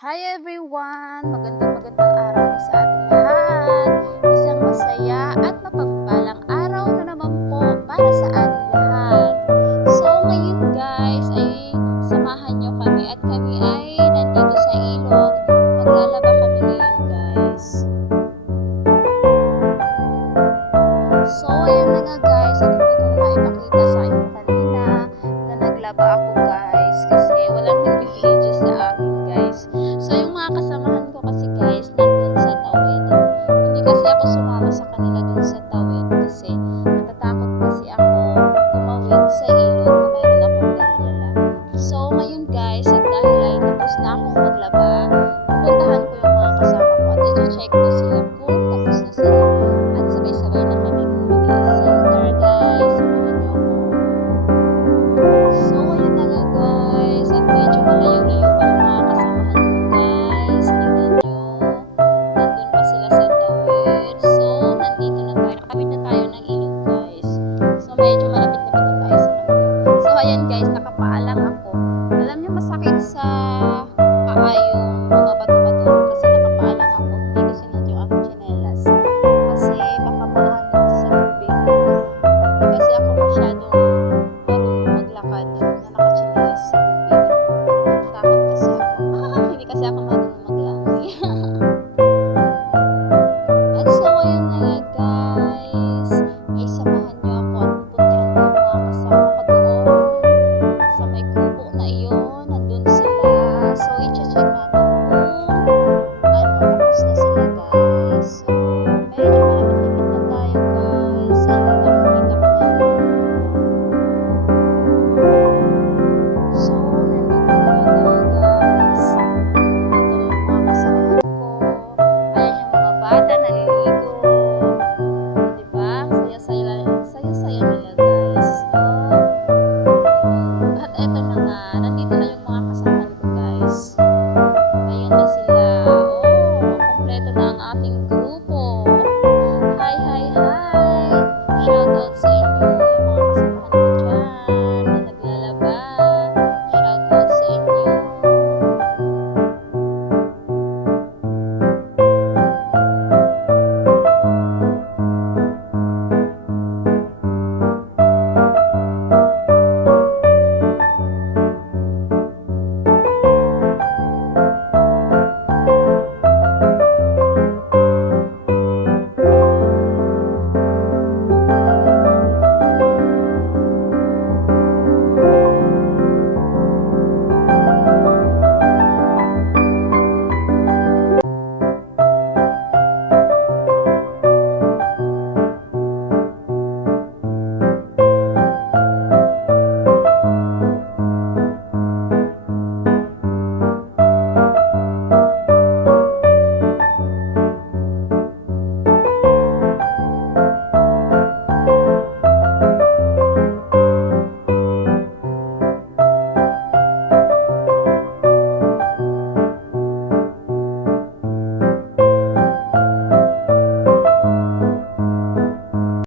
Hi everyone! Magandang araw po sa ating lahat. Isang masaya at mapagpalang araw na naman po para sa ating lahat. So ngayon guys ay samahan nyo kami at kami ay nandito sa ilog. Maglalaba kami ngayon guys. So ayan na nga guys at hindi ko maipakita sa inyo kanina na naglaba ako guys kasi walang nag-videos sa akin guys. So yung mga kasama